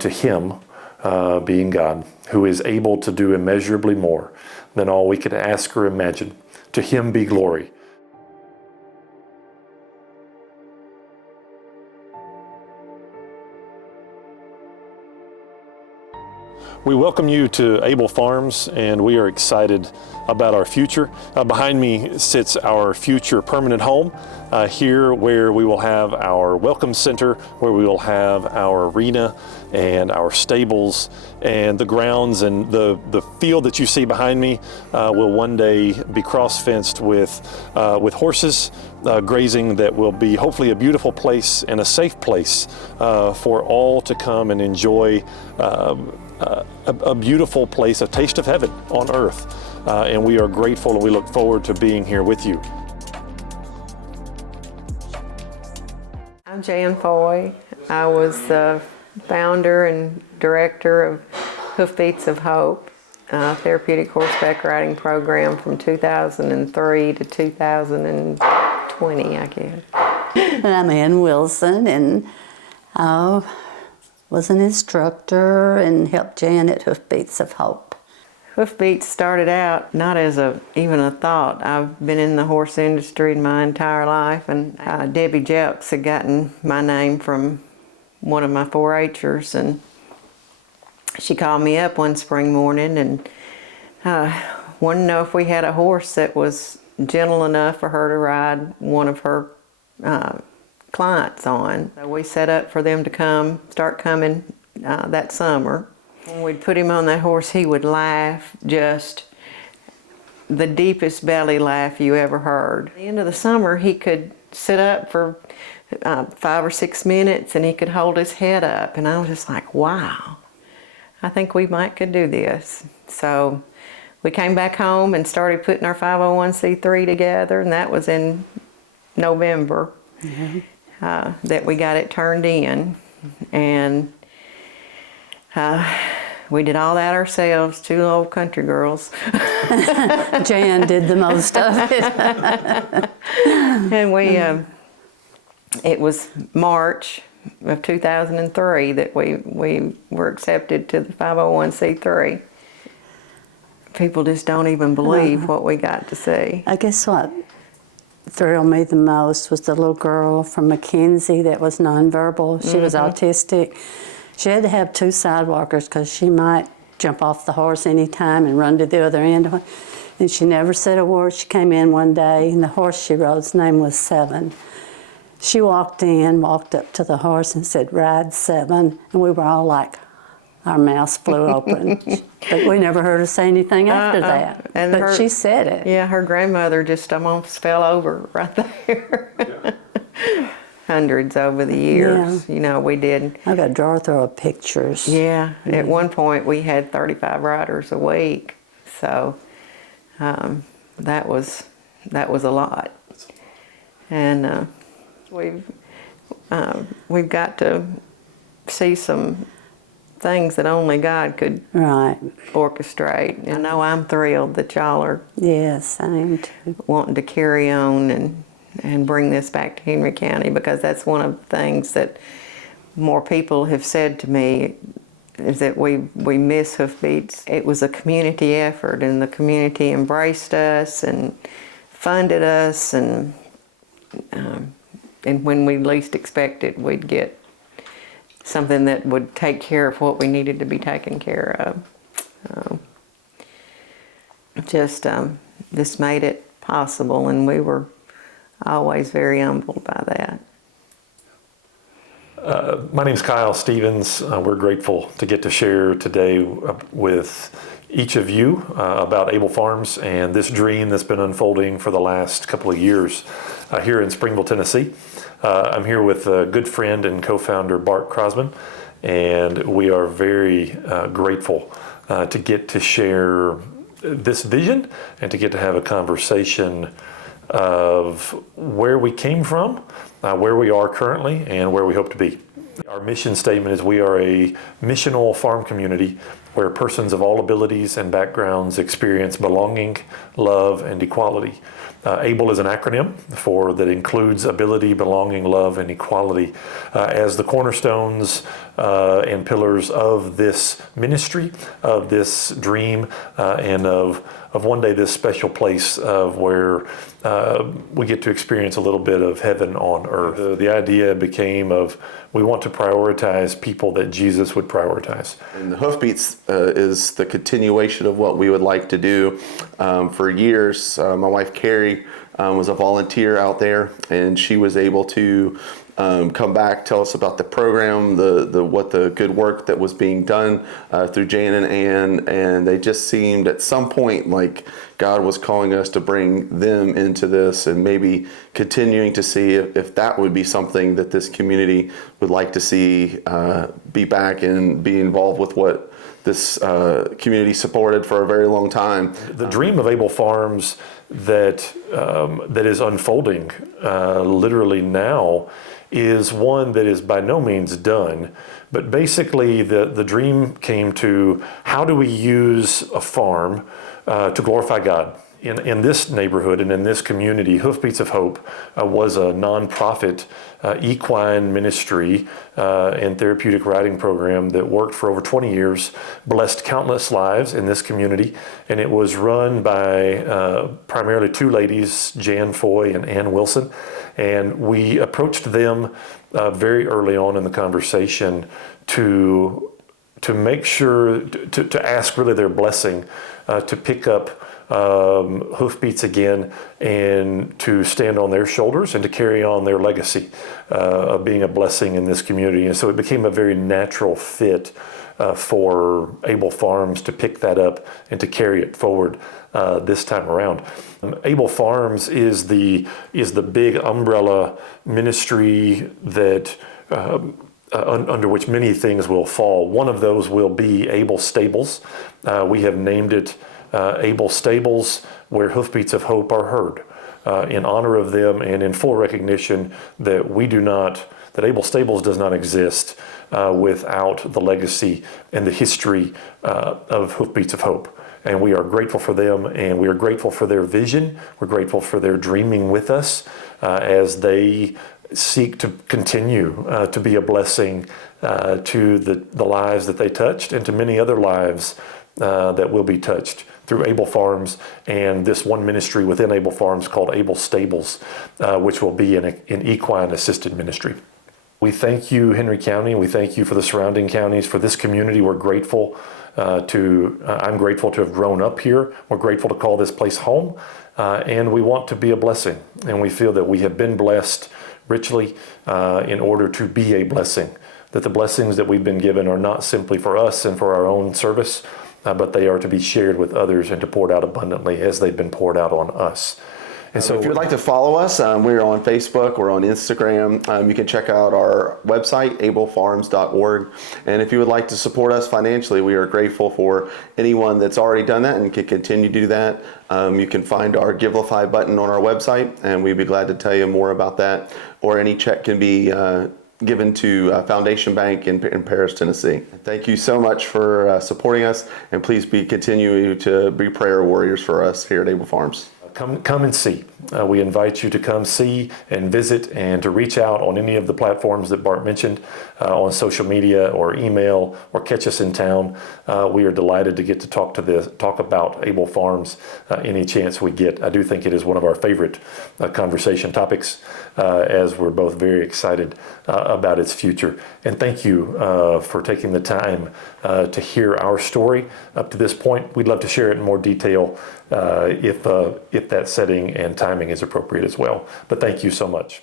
To Him, being God, who is able to do immeasurably more than all we could ask or imagine. To Him be glory. We welcome you to Able Farms, and we are excited about our future. Behind me sits our future permanent home, here where we will have our welcome center, where we will have our arena and our stables, and the grounds and the field that you see behind me will one day be cross-fenced with horses grazing, that will be hopefully a beautiful place and a safe place for all to come and enjoy a beautiful place, a taste of heaven on earth. And we are grateful, and we look forward to being here with you. I'm Jan Foy. I was the founder and director of Hoofbeats of Hope, a therapeutic horseback riding program from 2003 to 2020, I guess. And I'm Ann Wilson, and was an instructor and helped Jan at Hoofbeats of Hope. Hoofbeats started out not as even a thought. I've been in the horse industry my entire life, and Debbie Jelks had gotten my name from one of my 4-H'ers, and she called me up one spring morning and wanted to know if we had a horse that was gentle enough for her to ride one of her clients on. So we set up for them to start coming that summer. When we'd put him on that horse, he would laugh, just the deepest belly laugh you ever heard. At the end of the summer, he could sit up for 5 or 6 minutes, and he could hold his head up, and I was just like, wow, I think we could do this. So we came back home and started putting our 501c3 together, and that was in November. Mm-hmm. That we got it turned in, and we did all that ourselves, 2 old country girls. Jan did the most of it. And it was March of 2003 that we were accepted to the 501c3. People just don't even believe what we got to see. I guess what thrilled me the most was the little girl from Mackenzie that was nonverbal. She was autistic. She had to have 2 sidewalkers because she might jump off the horse anytime and run to the other end. And she never said a word. She came in one day, and the horse she rode's name was Seven. She walked up to the horse and said, "Ride Seven." And we were all like, our mouths flew open. But we never heard her say anything after that. But she said it. Yeah, her grandmother just almost fell over right there. Yeah. Hundreds over the years. Yeah. You know, we did. I got a drawer full of pictures. Yeah. At one point, we had 35 riders a week. So that was a lot. And we've got to see some things that only God could orchestrate. I know I'm thrilled that y'all are wanting to carry on and bring this back to Henry County, because that's one of the things that more people have said to me, is that we miss Hoofbeats. It was a community effort, and the community embraced us and funded us, and when we least expected, we'd get something that would take care of what we needed to be taken care of. This made it possible, and we were always very humbled by that. My name's Kyle Stevens. We're grateful to get to share today with each of you about Able Farms and this dream that's been unfolding for the last couple of years here in Springville, Tennessee. I'm here with a good friend and co-founder, Bart Crosman, and we are very grateful to get to share this vision and to get to have a conversation of where we came from, where we are currently, and where we hope to be. Our mission statement is we are a missional farm community where persons of all abilities and backgrounds experience belonging, love, and equality. ABLE is an acronym that includes ability, belonging, love, and equality as the cornerstones and pillars of this ministry, of this dream, and of one day this special place of where we get to experience a little bit of heaven on earth. The idea became of we want to prioritize people that Jesus would prioritize. And the Hoofbeats is the continuation of what we would like to do. For years, my wife Carrie was a volunteer out there, and she was able to come back, tell us about the program, what the good work that was being done through Jan and Ann, and they just seemed at some point like God was calling us to bring them into this, and maybe continuing to see if that would be something that this community would like to see be back and be involved with what this community supported for a very long time. The dream of Able Farms that is unfolding literally now is one that is by no means done, but basically the dream came to how do we use a farm to glorify God. In this neighborhood and in this community, Hoofbeats of Hope was a nonprofit equine ministry and therapeutic riding program that worked for over 20 years, blessed countless lives in this community, and it was run by primarily two ladies, Jan Foy and Ann Wilson, and we approached them very early on in the conversation to make sure, to ask really their blessing to pick up Hoofbeats again and to stand on their shoulders and to carry on their legacy of being a blessing in this community. And so it became a very natural fit for Able Farms to pick that up and to carry it forward this time around. Able Farms is the big umbrella ministry that under which many things will fall. One of those will be Able Stables. We have named it Able Stables, where Hoofbeats of Hope are heard, in honor of them and in full recognition that that Able Stables does not exist without the legacy and the history of Hoofbeats of Hope. And we are grateful for them, and we are grateful for their vision. We're grateful for their dreaming with us as they seek to continue to be a blessing to the lives that they touched and to many other lives that will be touched through Able Farms and this one ministry within Able Farms called Able Stables, which will be an equine assisted ministry. We thank you, Henry County. We thank you for the surrounding counties, for this community. We're grateful I'm grateful to have grown up here. We're grateful to call this place home, and we want to be a blessing. And we feel that we have been blessed richly in order to be a blessing, that the blessings that we've been given are not simply for us and for our own service, but they are to be shared with others and to poured out abundantly as they've been poured out on us. And so if you would like to follow us, we're on Facebook, we're on Instagram. You can check out our website, ablefarms.org. And if you would like to support us financially, we are grateful for anyone that's already done that and can continue to do that. You can find our Givelify button on our website, and we'd be glad to tell you more about that. Or any check can be given to Foundation Bank in Paris, Tennessee. Thank you so much for supporting us, and please continue to be prayer warriors for us here at Able Farms. Come and see. We invite you to come see and visit and to reach out on any of the platforms that Bart mentioned on social media or email or catch us in town. We are delighted to get to talk about Able Farms any chance we get. I do think it is one of our favorite conversation topics as we're both very excited about its future. And thank you for taking the time to hear our story up to this point. We'd love to share it in more detail if that setting and timing is appropriate as well. But thank you so much.